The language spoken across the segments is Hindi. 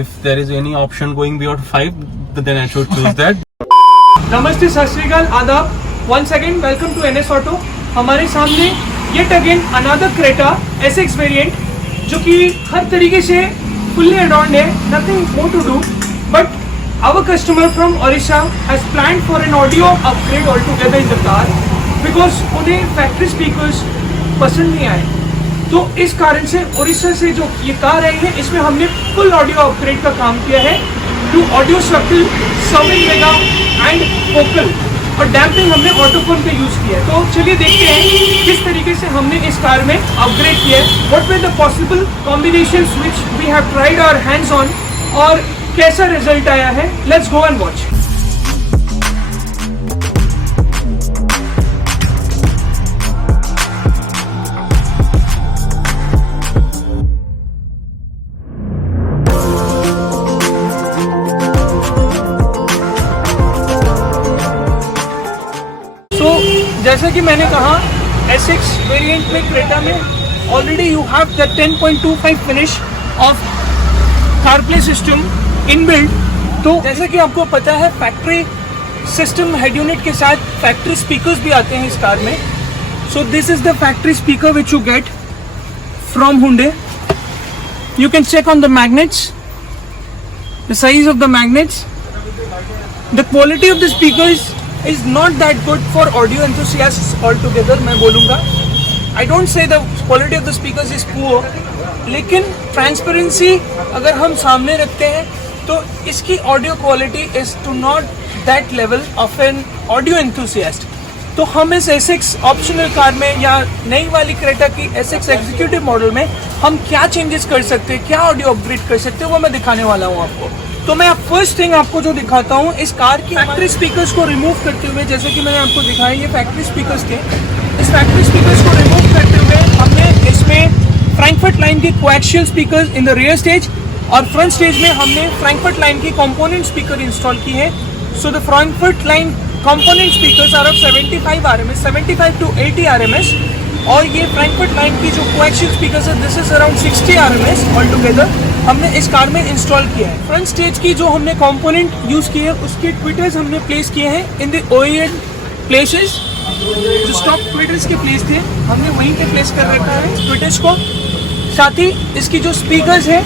If there is any option going beyond 5, then I should choose that. नमस्ते, सत श्री अकाल, आदाब। once again welcome to NS auto. हमारे सामने yet again another Creta SX variant जो कि हर तरीके से फुल्ली एडॉर्न्ड है, nothing more to do, but our customer from Orissa has planned for an audio upgrade altogether in the car because उन्हें फैक्ट्री स्पीकर्स पसंद नहीं आए। तो इस कारण से उड़ीसा से जो ये कार आई है इसमें हमने फुल ऑडियो अपग्रेड का काम किया है to audio circle, serving mega and vocal, और डैम्पिंग हमने ऑटोफोन पे यूज किया है। तो चलिए देखते हैं किस तरीके से हमने इस कार में अपग्रेड किया है, whatever the possible combinations which we have tried our hands on और कैसा रिजल्ट आया है। Let's go and watch. जैसा कि मैंने कहा SX वेरिएंट में क्रेटा में already you have the 10.25 finish of CarPlay system inbuilt. तो जैसा कि आपको पता है फैक्ट्री सिस्टम हेड यूनिट के साथ फैक्ट्री स्पीकर्स भी आते हैं इस कार में। So this is the factory speaker which you get from Hyundai। You can check on the magnets, the size of the magnets, the quality of the speakers is not that good for audio enthusiasts altogether। मैं बोलूँगा I don't say the quality of the speakers is poor, लेकिन ट्रांसपेरेंसी अगर हम सामने रखते हैं तो इसकी audio quality is to not that level of an audio enthusiast. तो हम इस SX ऑप्शनल कार में या नई वाली क्रेटा की SX एग्जीक्यूटिव मॉडल में हम क्या चेंजेस कर सकते हैं, क्या ऑडियो अपग्रेड कर सकते हैं, वो मैं दिखाने वाला हूँ आपको। तो मैं फर्स्ट थिंग आपको जो दिखाता हूँ इस कार की फैक्ट्री स्पीकर्स को रिमूव करते हुए, जैसे कि मैंने आपको दिखाया ये फैक्ट्री स्पीकर्स थे। इस फैक्ट्री स्पीकर्स को रिमूव करते हुए हमने इसमें फ्रैंकफर्ट लाइन की coaxial speakers in the rear stage और फ्रंट स्टेज में हमने फ्रैंकफर्ट लाइन की कंपोनेंट स्पीकर इंस्टॉल की है। So the Frankfurt line component speakers are of 75 RMS, 75 to 80 RMS, और ये फ्रैंकफर्ट लाइन की जो कोएक्सियल स्पीकर्स है this is around 60 RMS all together हमने इस कार में इंस्टॉल किया है। फ्रंट स्टेज की जो हमने कंपोनेंट यूज की है उसके ट्विटर्स हमने प्लेस किए हैं इन द OEM प्लेसेस। जो स्टॉक ट्विटर्स के प्लेस थे हमने वहीं पे प्लेस कर रखा है ट्विटर्स को। साथ ही इसकी जो स्पीकर्स है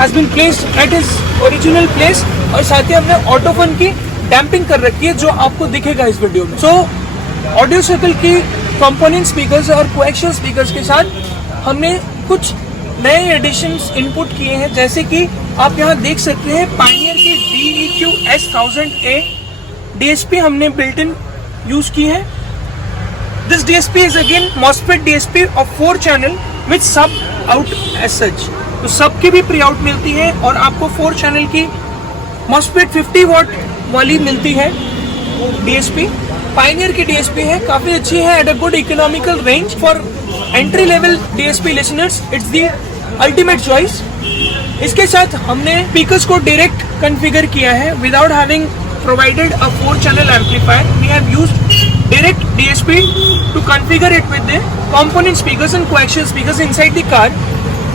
has been placed at his original place, और साथ ही हमने ऑटोफोन की डैम्पिंग कर रखी है जो आपको दिखेगा इस वीडियो में। सो ऑडियो सर्कल की कंपोनेंट स्पीकर्स और कोएक्सियल स्पीकर्स के साथ हमने कुछ नए एडिशंस इनपुट किए हैं, जैसे कि आप यहाँ देख सकते हैं पायनियर की DEQ S1000A DSP हमने बिल्ट इन यूज की है। This DSP is again MOSFET DSP of 4 channel with सब आउट एज सच। तो सब की भी प्री आउट मिलती है और आपको 4 चैनल की MOSFET 50 वॉट वाली मिलती है DSP। पायनियर की DSP है, काफी अच्छी है at a good economical range for entry level DSP listeners. It's the ultimate choice. इसके साथ हमने स्पीकर्स को डायरेक्ट कॉन्फ़िगर किया है without having provided a 4 channel amplifier. We have used direct DSP to configure it with the component speakers and coaxial speakers inside the car.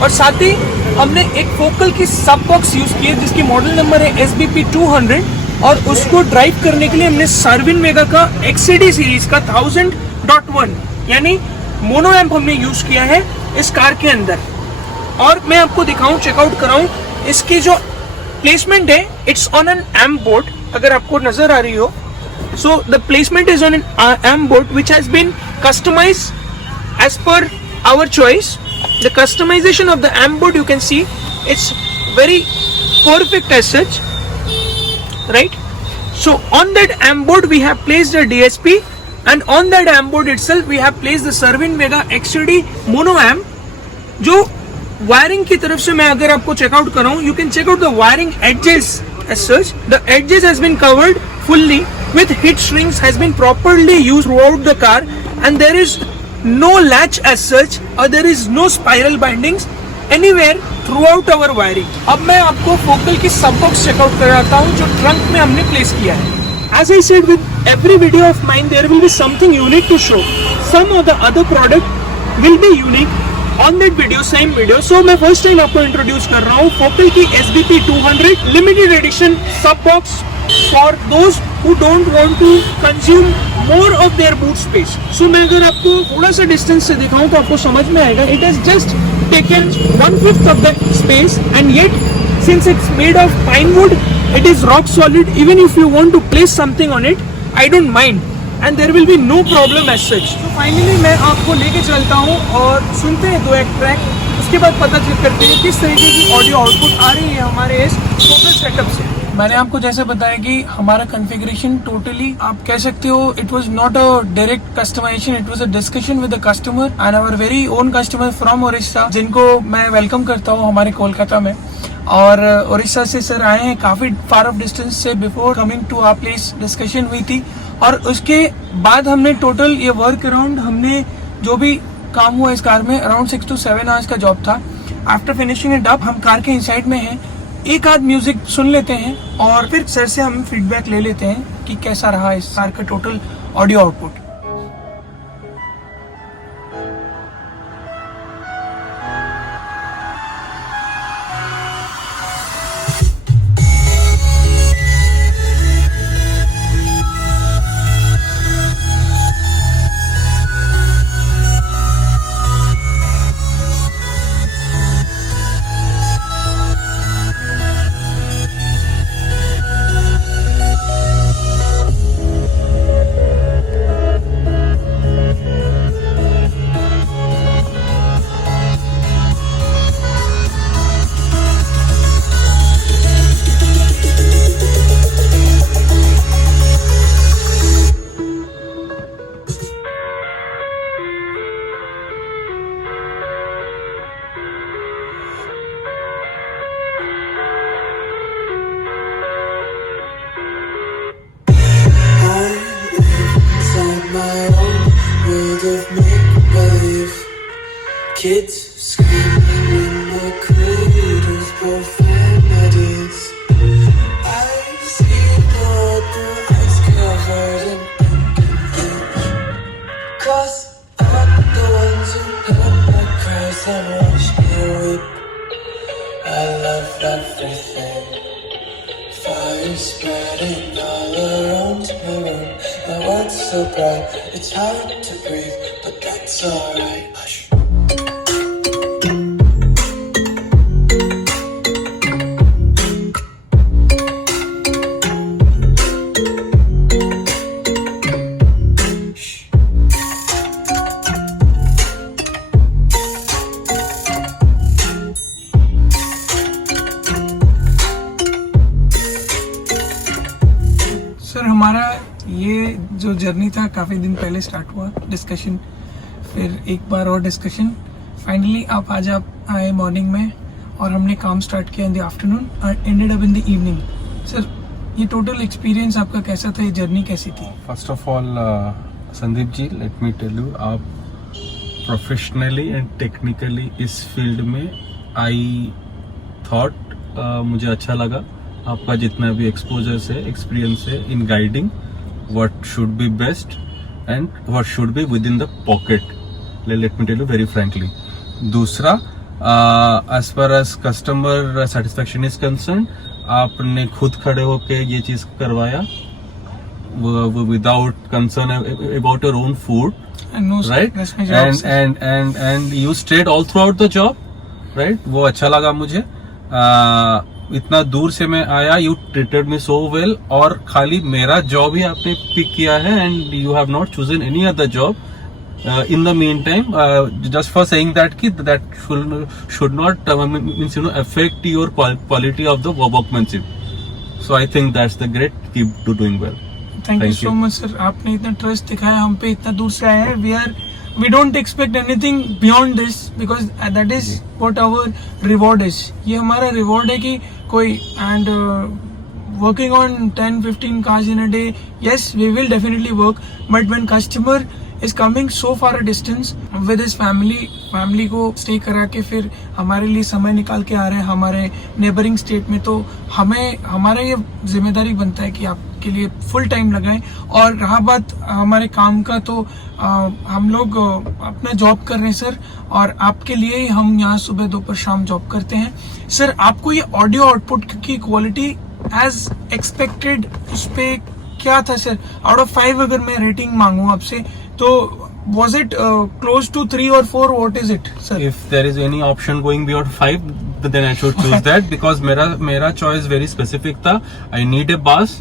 और साथ ही हमने एक फोकल की सब बॉक्स यूज की है जिसकी मॉडल नंबर है SBP 200, और उसको ड्राइव करने के लिए हमने सर्विन मेगा का XCD सीरीज का 1000.1 यानी मोनो एम्प हमने यूज किया है इस कार के अंदर। और मैं आपको दिखाऊं, चेकआउट कराऊं इसकी जो प्लेसमेंट है, it's on an amp board, अगर आपको नजर आ रही हो। So the placement is on an amp board which has been customised as per our choice. The customisation of the amp board you can see it's very perfect as such, right? So on that amp board we have placed a DSP, and on that amp board itself we have placed the Servin Mega XCD mono amp। जो वायरिंग की तरफ से मैं अगर आपको checkout कराऊं, you can check out the wiring edges as such. The edges has been covered fully with heat shrinks, has been properly used throughout the car, and there is no latch as such, or there is no spiral bindings anywhere throughout our wiring। अब मैं आपको फोकल की सब बॉक्स चेकआउट कराता हूँ जो ट्रंक में हमने प्लेस किया है। As I said, with every video of mine there will be something unique to show. Some of the other product will be unique on that video, same video, so मैं फर्स्ट टाइम आपको इंट्रोड्यूस कर रहा हूँ फोकल की SBP 200 limited edition sub box for those who don't want to consume more of their boot space. So मैं अगर आपको थोड़ा सा डिस्टेंस से दिखाऊं तो आपको समझ में आएगा, it has just taken 1/5 of the space and yet since it's made of pine would it is rock solid. Even if you want to place something on it, I don't mind and there will be no problem as such. So finally मैं आपको लेके चलता हूँ और सुनते हैं 2 एक ट्रैक, उसके बाद पता करते हैं किस तरीके की ऑडियो आउटपुट आ रही है हमारे इस टोटल सेटअप से। मैंने आपको जैसे बताया कि हमारा कॉन्फ़िगरेशन टोटली आप कह सकते हो it was not a direct customisation, it was a discussion with the customer and our very own customer from Odisha, जिनको मैं वेलकम करता हूँ हमारे कोलकाता में। और उड़ीसा से सर आए हैं, काफी फार ऑफ डिस्टेंस से। Before coming to our place discussion हुई थी और उसके बाद हमने टोटल ये वर्क अराउंड हमने जो भी काम हुआ इस कार में अराउंड 6 to 7 आवर्स का जॉब था। आफ्टर फिनिशिंग इट अप हम कार के इनसाइड में हैं, एक आध म्यूजिक सुन लेते हैं और फिर सर से हम फीडबैक ले लेते हैं कि कैसा रहा इस कार का total audio output. Kids screaming in the cradles, profanities. I see the world through ice covered in ink and bleach. 'Cause I'm the ones who heard my cries and watched me weep. I love everything. Fire spreading all around my room. My world's so bright, it's hard to breathe, but that's alright. Hush. Sir हमारा ये जो जर्नी था काफ़ी दिन पहले स्टार्ट हुआ डिस्कशन, फिर एक बार और डिस्कशन, फाइनली आप आज आप आए मॉर्निंग में और हमने काम स्टार्ट किया इन द आफ्टरनून और ended up in the evening. Sir ये टोटल एक्सपीरियंस आपका कैसा था, ये जर्नी कैसी थी? First of all Sandeep ji, let me tell you, आप प्रोफेशनली एंड टेक्निकली इस फील्ड में आई थॉट मुझे अच्छा लगा आपका जितना भी एक्सपोजर से एक्सपीरियंस है in guiding what should be best and what should be within the pocket, let me tell you very frankly. दूसरा, as far as customer satisfaction is concern, आपने खुद खड़े होके ये चीज करवाया without concern about your own food, right? And you stayed all throughout the job, right? वो अच्छा लगा मुझे। इतना दूर से मैं आया, you treated me so well, और खाली मेरा जॉब ही आपने पिक किया है and you have not chosen any other job in the meantime, just for saying that कि that should not means affect your quality of the workmanship. So I think that's the great, keep doing well. Thank you so much sir, आपने इतना ट्रस्ट दिखाया हम पे, इतना दूर से आए हैं। We don't expect anything beyond this because that is what our reward is. ये हमारा रिवॉर्ड है कि कोई and working on 10-15 cars in a day, yes we will definitely work, but when customer is coming so far a distance with his family को स्टे करा के फिर हमारे लिए समय निकाल के आ रहे हैं हमारे नेबरिंग स्टेट में, तो हमें हमारा ये जिम्मेदारी बनता है कि आप आपके लिए फुल टाइम लगाएं। और रहा बात हमारे काम का, तो हम लोग अपना जॉब कर रहे हैं सर, और आपके लिए ही हम यहाँ सुबह दोपहर शाम जॉब करते हैं सर। आपको ये ऑडियो आउटपुट की क्वालिटी एज एक्सपेक्टेड, उस पे क्या था सर? आउट ऑफ 5 अगर मैं रेटिंग मांगू आपसे, तो was it close to 3 or 4? What is it, sir? If there is any option going beyond 5, then I should choose that, because मेरा choice very specific था. I need a bass,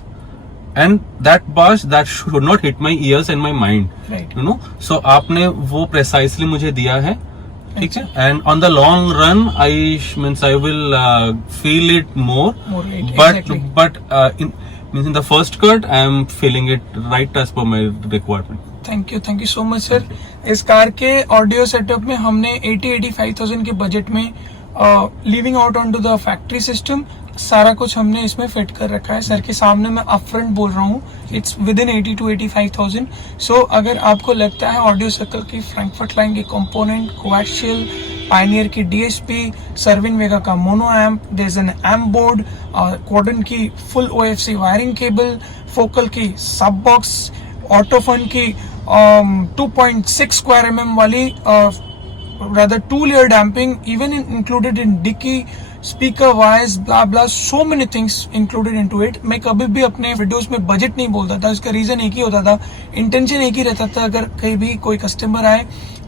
and that bass that should not hit my ears and my mind. Right. You know. So आपने वो precisely मुझे दिया है, ठीक है? And on the long run, I will feel it more. Right, But exactly. in the first cut, I am feeling it right as per my requirement. Thank you so much sir. इस कार के ऑडियो सेटअप में हमने 80-85,000 के बजट में living out on to the factory system सारा कुछ हमने इसमें फिट कर रखा है। सर के सामने मैं अपफ्रंट बोल रहा हूँ, इट्स विद इन 80-85,000। सो अगर आपको लगता है ऑडियो सर्कल की फ्रैंकफर्ट लाइन के कंपोनेंट, कोएक्सियल, पायनियर की डीएसपी, सर्विन वेगा का mono amp, there is an amp board, Quadrant की full OFC wiring cable, Focal की सब बॉक्स, ऑटोफन की 2.6 स्क्वायर mm वाली rather 2-layer damping, even included in dicky, speaker wires, blah blah, so many things included into it. मैं कभी भी अपने वीडियोस में बजट नहीं बोलता था, इसका रीजन एक ही होता था, इंटेंशन एक ही रहता था, अगर कहीं भी कोई कस्टमर आए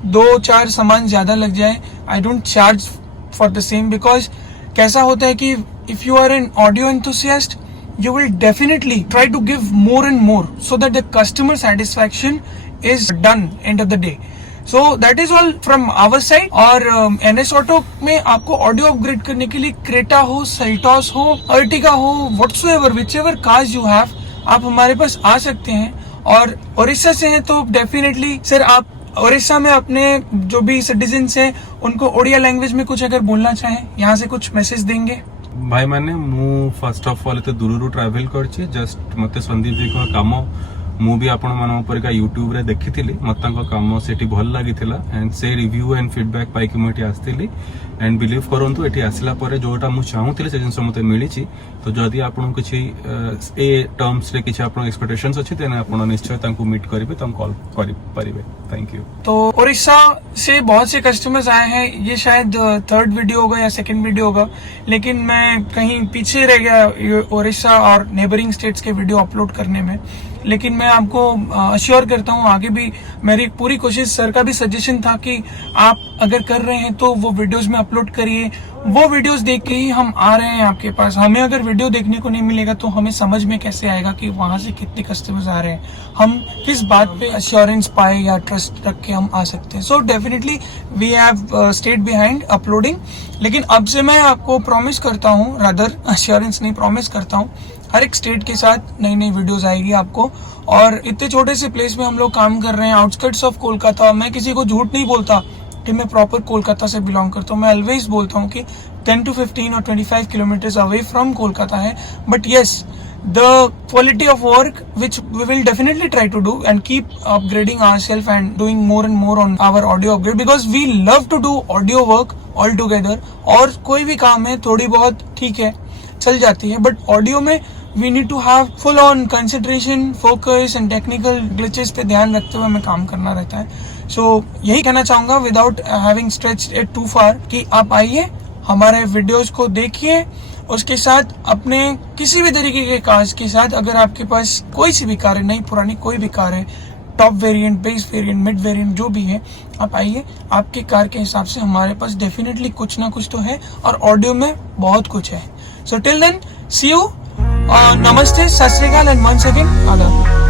2-4 सामान ज्यादा लग जाए, I don't charge for the same, because कैसा होता है कि if you are an audio enthusiast, you will definitely try to give more and more so that the customer satisfaction is done end of the day. So that is all from our side. और NS Auto में आपको ऑडियो अपग्रेड करने के लिए क्रेटा हो, सेल्टॉस हो, अर्टिगा हो, whatsoever whichever cars you have, आप हमारे पास आ सकते हैं। और उड़ीसा से हैं तो डेफिनेटली सर आप उड़ीसा में अपने जो भी सिटीजन्स हैं उनको ओडिया लैंग्वेज में कुछ अगर बोलना चाहें, यहाँ से कुछ मैसेज देंगे? भाई मैंने मु फर्स्ट ऑफ ऑल एते दूररू ट्रैवल करछि, जस्ट मते संदीप जी को काम मु भी आपण मान परिका यूट्यूब रे देखिथिली, मते तांको काम सेठी भल लागिथिला, एंड से रिव्यू एंड फीडबैक पाई कि मटी आस्थिली, एंड बिलीव करंतु एठी आसिला परे जोटा मु चाहूथिले से जिंस मते मिलिछि। तो जदि आपण किछि ए टर्म्स रे किछि आपण एक्सपेक्टेशंस अछि तेने आपण निश्चय तांको मीट करिवे, तांको कॉल करि परिवे। Thank you. तो उड़ीसा से बहुत से कस्टमर्स आए हैं, ये शायद 3rd वीडियो होगा या 2nd वीडियो होगा, लेकिन मैं कहीं पीछे रह गया उड़ीसा और नेबरिंग स्टेट्स के वीडियो अपलोड करने में। लेकिन मैं आपको अश्योर करता हूँ आगे भी मेरी पूरी कोशिश, सर का भी सजेशन था कि आप अगर कर रहे हैं तो वो वीडियोस में अपलोड करिए, वो वीडियोस देख के ही हम आ रहे हैं आपके पास। हमें अगर वीडियो देखने को नहीं मिलेगा तो हमें समझ में कैसे आएगा कि वहां से कितने कस्टमर्स आ रहे हैं, हम किस बात पे अश्योरेंस पाए या ट्रस्ट रख के हम आ सकते हैं। So definitely we have stayed behind uploading. लेकिन अब से मैं आपको प्रॉमिस करता हूँ, रादर अश्योरेंस नहीं, प्रॉमिस करता हूँ, हर एक स्टेट के साथ नई नई वीडियोस आएगी आपको। और इतने छोटे से प्लेस में हम लोग काम कर रहे हैं, आउटस्कर्ट्स ऑफ कोलकाता। मैं किसी को झूठ नहीं बोलता कि मैं प्रॉपर कोलकाता से बिलोंग करता हूँ, मैं ऑलवेज बोलता हूँ कि 10 to 15 और 25 किलोमीटर्स अवे फ्रॉम कोलकाता है। But yes, the quality of work which we will definitely try to do and keep upgrading ourselves and doing more and more on our audio upgrade, because we love to do audio work all together। और कोई भी काम है थोड़ी बहुत ठीक है चल जाती है, बट ऑडियो में we need to have full on concentration, focus and technical glitches पे ध्यान रखते हुए हमें काम करना रहता है। So यही कहना चाहूंगा without having stretched it too far कि आप आइए, हमारे वीडियोस को देखिए, उसके साथ अपने किसी भी तरीके के कार्स के साथ, अगर आपके पास कोई सी भी कार है, नई पुरानी कोई भी कार है, top variant, base variant, mid variant, जो भी है, आप आइए। आपके कार के हिसाब से हमारे पास डेफिनेटली कुछ ना कुछ तो है, और ऑडियो में बहुत कुछ है। So till then, see you, नमस्ते, सत श्री अकाल, एंड वंस अगेन आदाब।